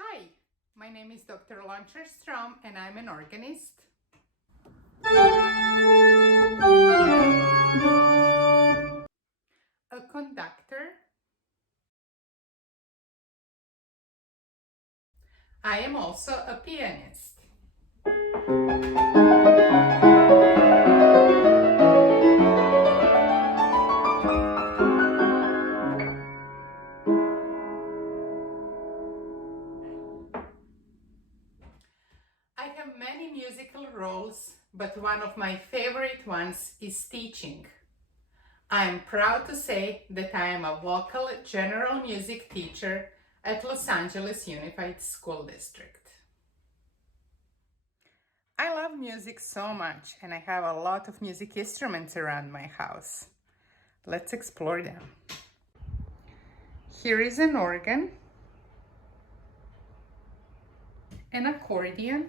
Hi, my name is Dr. Strom and I'm an organist. A conductor. I am also a pianist. I have many musical roles, but one of my favorite ones is teaching. I am proud to say that I am a vocal general music teacher at Los Angeles Unified School District. I love music so much and I have a lot of music instruments around my house. Let's explore them. Here is an organ, an accordion,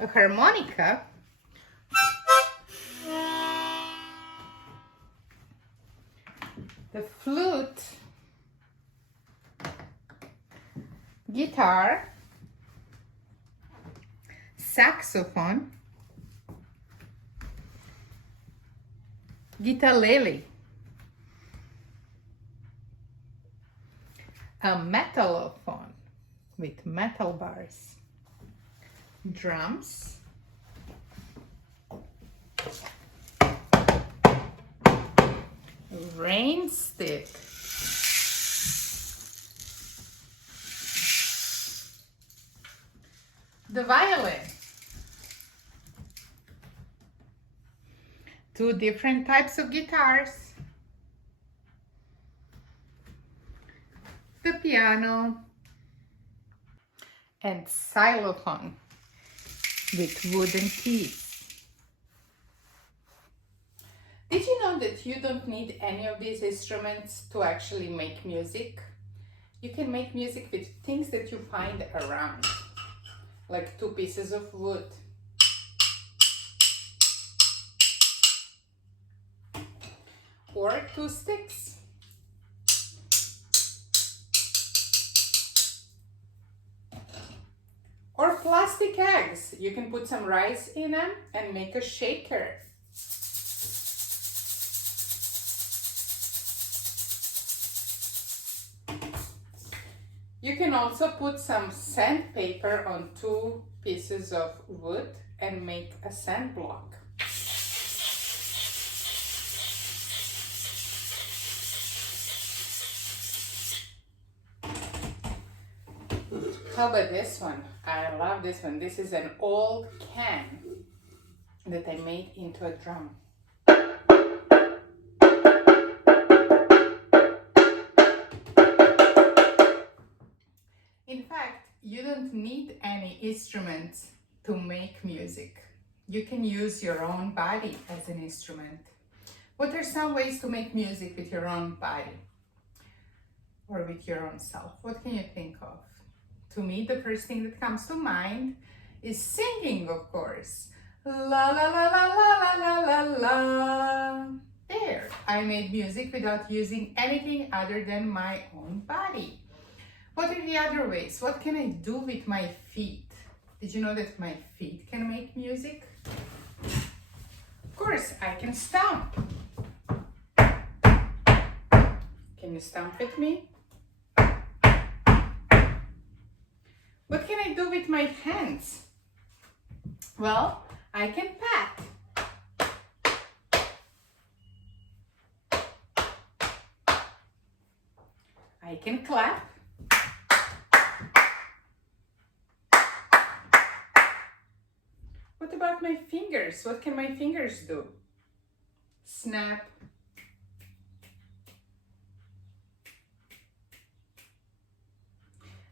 a harmonica, the flute, guitar, saxophone, guitarlele, a metallophone with metal bars, drums, rain stick, the violin, two different types of guitars, the piano, and xylophone with wooden keys. Did you know that you don't need any of these instruments to actually make music? You can make music with things that you find around, like two pieces of wood, or two sticks, or plastic eggs. You can put some rice in them and make a shaker. You can also put some sandpaper on two pieces of wood and make a sand block. How about this one? I love this one. This is an old can that I made into a drum. In fact, you don't need any instruments to make music. You can use your own body as an instrument. What are some ways to make music with your own body or with your own self? What can you think of? To me, the first thing that comes to mind is singing, of course. La la la la la la la la la. There, I made music without using anything other than my own body. What are the other ways? What can I do with my feet? Did you know that my feet can make music? Of course, I can stomp. Can you stomp with me? What can I do with my hands? Well, I can pat. I can clap. What about my fingers? What can my fingers do? Snap.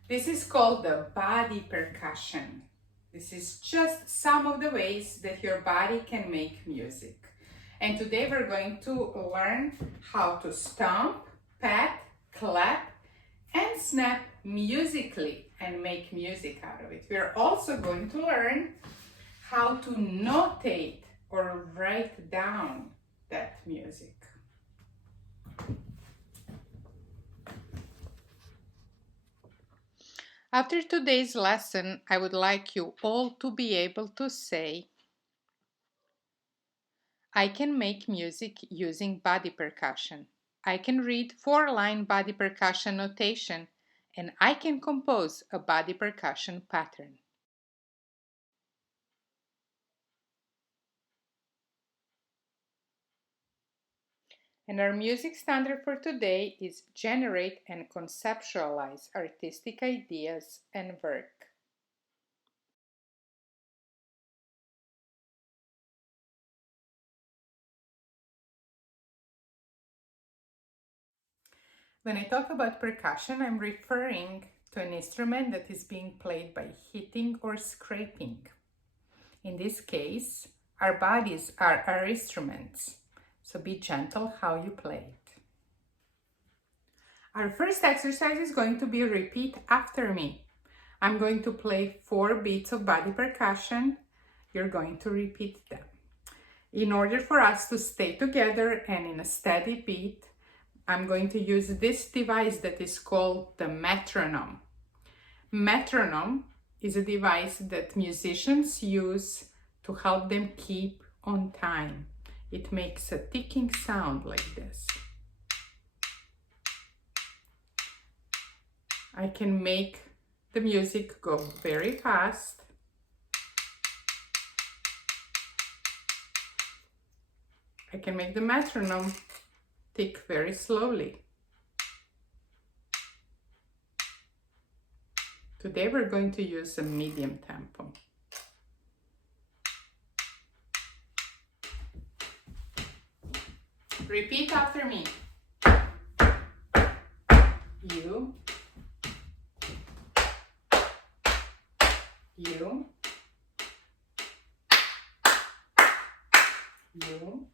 This is called the body percussion. This is just some of the ways that your body can make music. And today we're going to learn how to stomp, pat, clap, and snap musically and make music out of it. We're also going to learn how to notate or write down that music. After today's lesson, I would like you all to be able to say, I can make music using body percussion. I can read 4-line body percussion notation, and I can compose a body percussion pattern. And our music standard for today is generate and conceptualize artistic ideas and work. When I talk about percussion, I'm referring to an instrument that is being played by hitting or scraping. In this case, our bodies are our instruments, so be gentle how you play it. Our first exercise is going to be repeat after me. I'm going to play 4 beats of body percussion. You're going to repeat them. In order for us to stay together and in a steady beat, I'm going to use this device that is called the metronome. Metronome is a device that musicians use to help them keep on time. It makes a ticking sound like this. I can make the music go very fast. I can make the metronome tick very slowly. Today we're going to use a medium tempo. Repeat after me. You, you, you,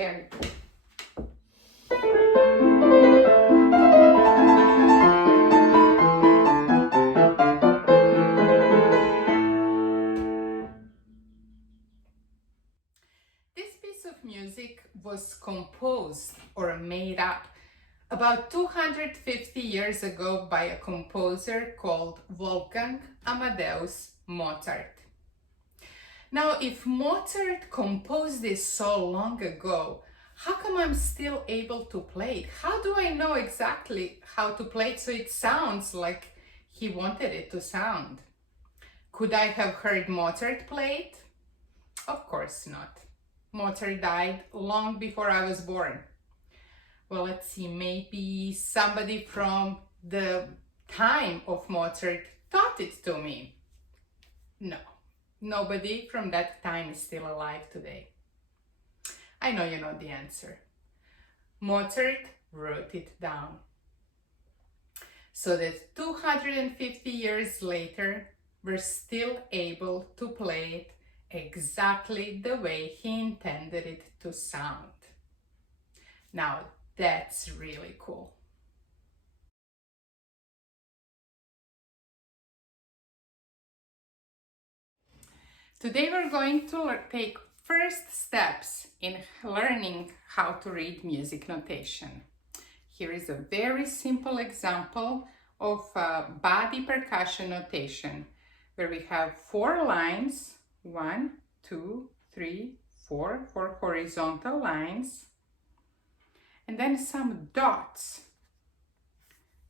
very good. This piece of music was composed or made up about 250 years ago by a composer called Wolfgang Amadeus Mozart. Now, if Mozart composed this so long ago, how come I'm still able to play it? How do I know exactly how to play it so it sounds like he wanted it to sound? Could I have heard Mozart play it? Of course not. Mozart died long before I was born. Well, let's see, maybe somebody from the time of Mozart taught it to me. No, nobody from that time is still alive today. I know you know the answer. Mozart wrote it down. So that 250 years later, we're still able to play it exactly the way he intended it to sound. Now, that's really cool. Today we're going to take first steps in learning how to read music notation. Here is a very simple example of body percussion notation where we have 4 lines, 1, 2, 3, 4 horizontal lines, and then some dots.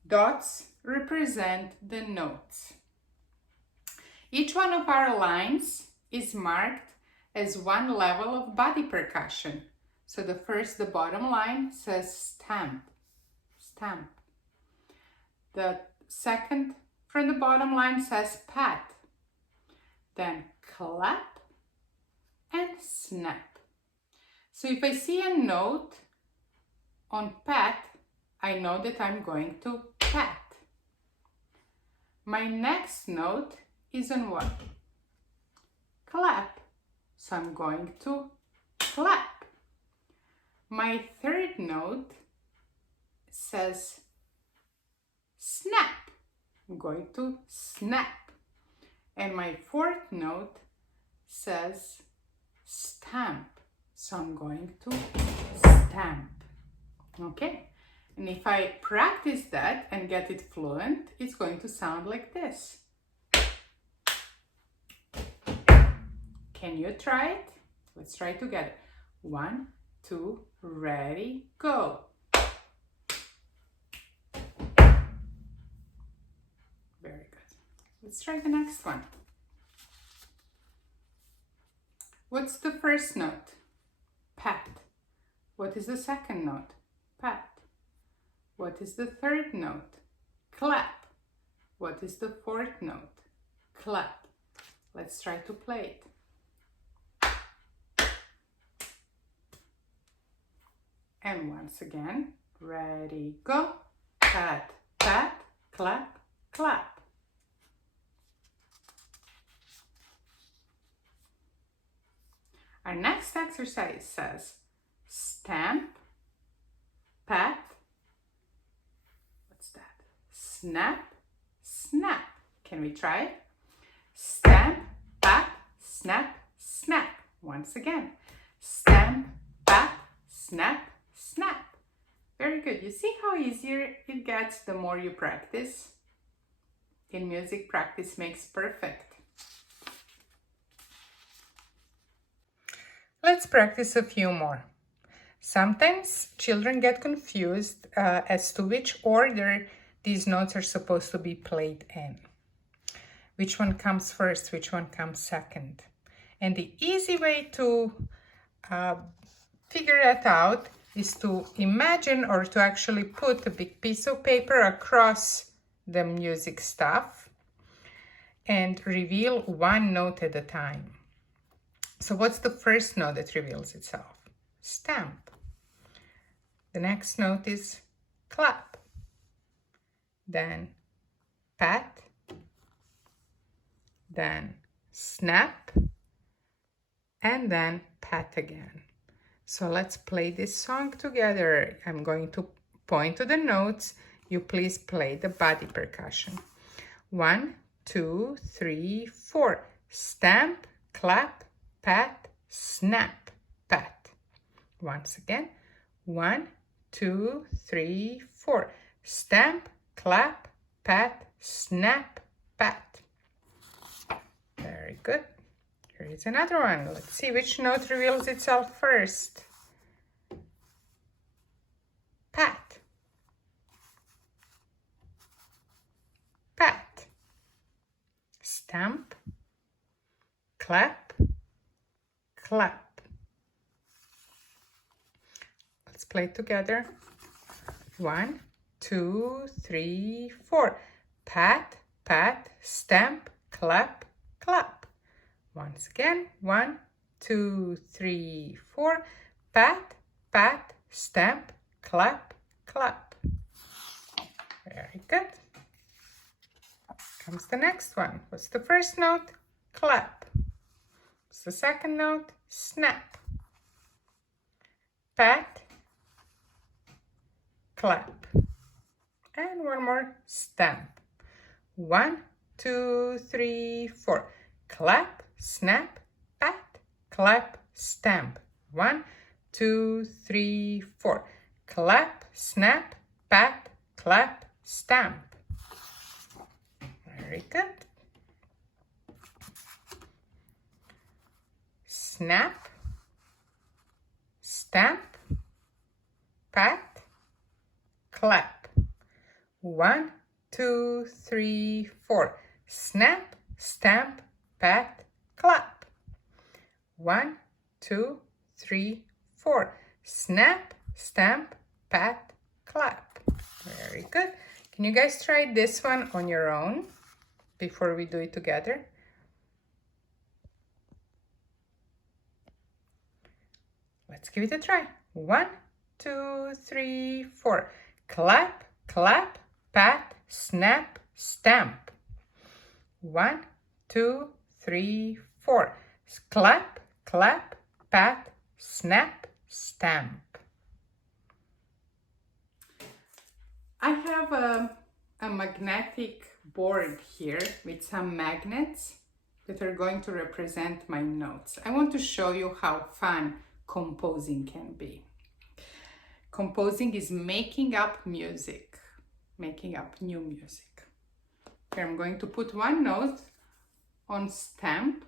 Dots represent the notes. Each one of our lines is marked as one level of body percussion. So the bottom line says stamp, stamp. The second from the bottom line says pat. Then clap and snap. So if I see a note on pat, I know that I'm going to pat. My next note is on what? Clap. So I'm going to clap. My third note says snap. I'm going to snap. And my fourth note says stamp. So I'm going to stamp. Okay? And if I practice that and get it fluent, it's going to sound like this. Can you try it? Let's try together. 1, 2, ready, go. Very good. Let's try the next one. What's the first note? Pat. What is the second note? Pat. What is the third note? Clap. What is the fourth note? Clap. Let's try to play it. And once again, ready, go. Pat, pat, clap, clap. Our next exercise says stamp, pat, what's that? Snap, snap. Can we try it? Stamp, pat, snap, snap. Once again, stamp, pat, snap, snap. Very good. You see how easier it gets the more you practice? In music, practice makes perfect. Let's practice a few more. Sometimes children get confused as to which order these notes are supposed to be played in. Which one comes first, which one comes second. And the easy way to figure that out is to imagine or to actually put a big piece of paper across the music stuff and reveal one note at a time. So what's the first note that reveals itself? Stamp. The next note is clap. Then pat. Then snap. And then pat again. So let's play this song together. I'm going to point to the notes. You please play the body percussion. 1, 2, 3, 4. Stamp, clap, pat, snap, pat. Once again. 1, 2, 3, 4. Stamp, clap, pat, snap, pat. Very good. Here is another one. Let's see which note reveals itself first. Pat. Pat. Stamp. Clap. Clap. Let's play together. 1, 2, 3, 4. Pat, pat, stamp, clap, clap. Once again, 1, 2, 3, 4. Pat, pat, stamp, clap, clap. Very good. Comes the next one. What's the first note? Clap. What's the second note? Snap. Pat, clap. And one more, stamp. 1, 2, 3, 4. Clap, snap, pat, clap, stamp. 1, 2, 3, 4. Clap, snap, pat, clap, stamp. Very good. Snap, stamp, pat, clap. 1, 2, 3, 4. Snap, stamp, pat, clap. 1, 2, 3, 4. snap, stamp, pat, clap. Very good. Can you guys try this one on your own before we do it together? Let's give it a try. 1, 2, 3, 4. Clap, clap, pat, snap, stamp. 1, 2, 3, 4. Clap, clap, pat, snap, stamp. I have a magnetic board here with some magnets that are going to represent my notes. I want to show you how fun composing can be. Composing is making up music, making up new music. Here I'm going to put one note on stamp.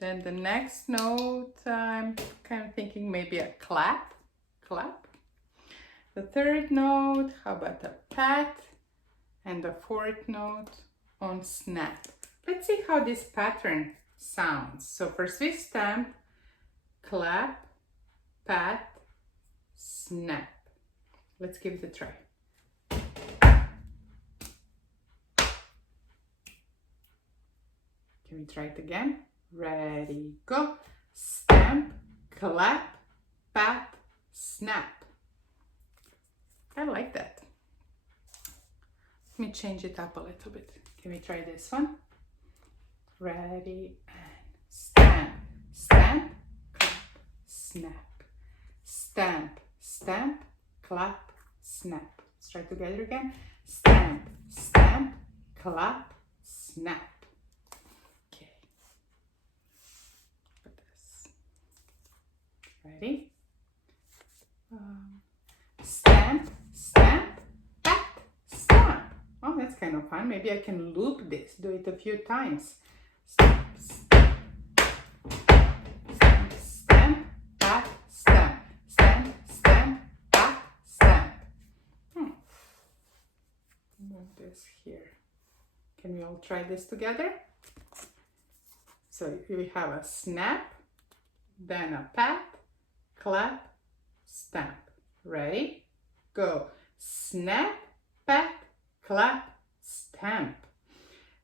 Then the next note, I'm kind of thinking maybe a clap, clap. The third note, how about a pat? And the fourth note on snap. Let's see how this pattern sounds. So first we stamp, clap, pat, snap. Let's give it a try. Can we try it again? Ready, go. Stamp, clap, pat, snap. I like that. Let me change it up a little bit. Can we try this one? Ready, and stamp, stamp, clap, snap. Stamp, stamp, clap, snap. Let's try together again. Stamp, stamp, clap, snap. Okay. Put this. Ready? Stamp, stamp, pat, stamp. Oh, that's kind of fun. Maybe I can loop this, do it a few times. Stamp, stamp, stamp, stamp, pat, stamp, stamp, stamp, pat, stamp. Move this here. Can we all try this together? So we have a snap, then a pat, clap, stamp. Ready? Go. Snap, pat, clap, stamp.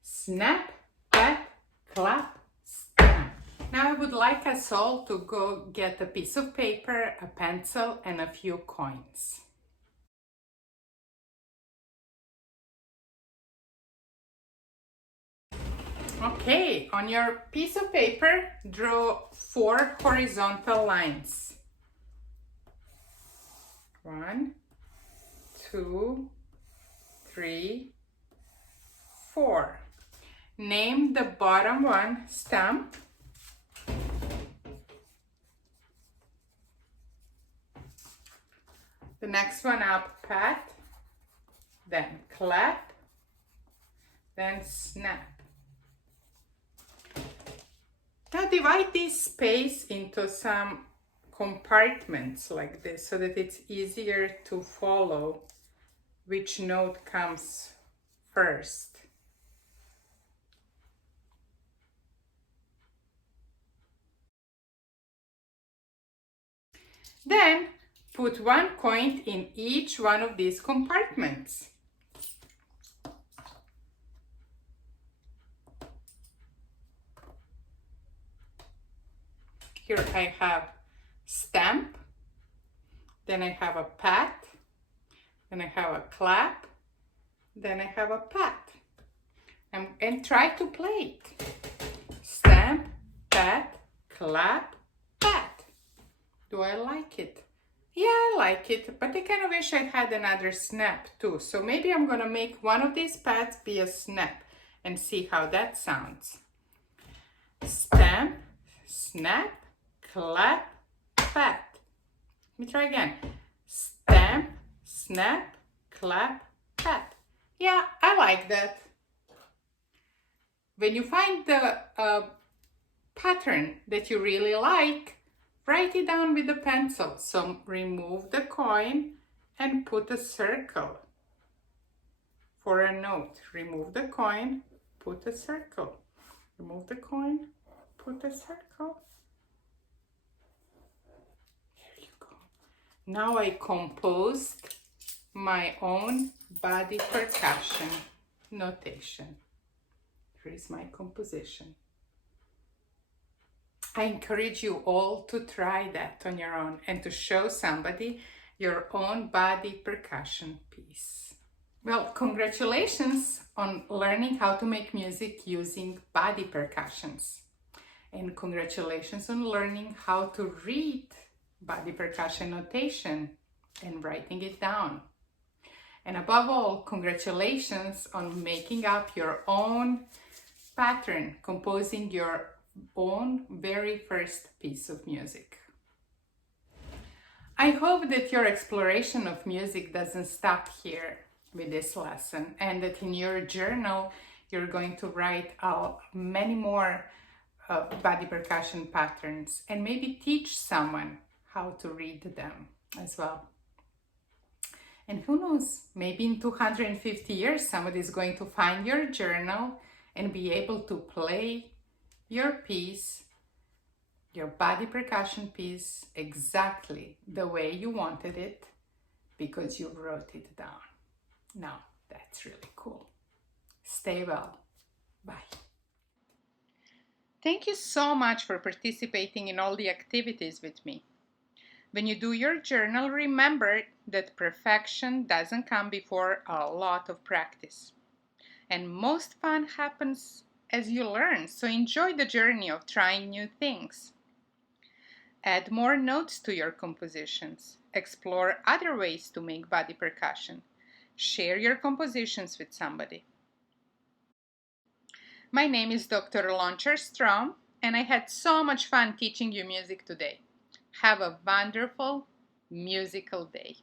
Snap, pat, clap, stamp. Now I would like us all to go get a piece of paper, a pencil, and a few coins. Okay, on your piece of paper, draw 4 horizontal lines. 1, 2, 3, 4. Name the bottom one stamp. The next one up, pat, then clap, then snap. Now divide this space into some compartments like this so that it's easier to follow which note comes first. Then put one coin in each one of these compartments. Here I have stamp, then I have a pat, then I have a clap, then I have a pat. And try to play it. Stamp, pat, clap, pat. Do I like it? Yeah, I like it, but I kind of wish I had another snap too. So maybe I'm gonna make one of these pats be a snap and see how that sounds. Stamp, snap, clap, pat. Let me try again. Stamp, snap, clap, pat. Yeah, I like that. When you find the pattern that you really like, write it down with a pencil. So remove the coin and put a circle for a note. Remove the coin, put a circle. Remove the coin, put a circle. Here you go. Now I composed my own body percussion notation. Here is my composition. I encourage you all to try that on your own and to show somebody your own body percussion piece. Well, congratulations on learning how to make music using body percussions. And congratulations on learning how to read body percussion notation and writing it down. And above all, congratulations on making up your own pattern, composing your own very first piece of music. I hope that your exploration of music doesn't stop here with this lesson, and that in your journal you're going to write many more body percussion patterns and maybe teach someone how to read them as well. And who knows, maybe in 250 years somebody is going to find your journal and be able to play your piece, your body percussion piece, exactly the way you wanted it because you wrote it down. Now, that's really cool. Stay well. Bye. Thank you so much for participating in all the activities with me. When you do your journal, remember that perfection doesn't come before a lot of practice. And most fun happens as you learn, so enjoy the journey of trying new things. Add more notes to your compositions. Explore other ways to make body percussion. Share your compositions with somebody. My name is Dr. Launcher Strom, and I had so much fun teaching you music today. Have a wonderful musical day.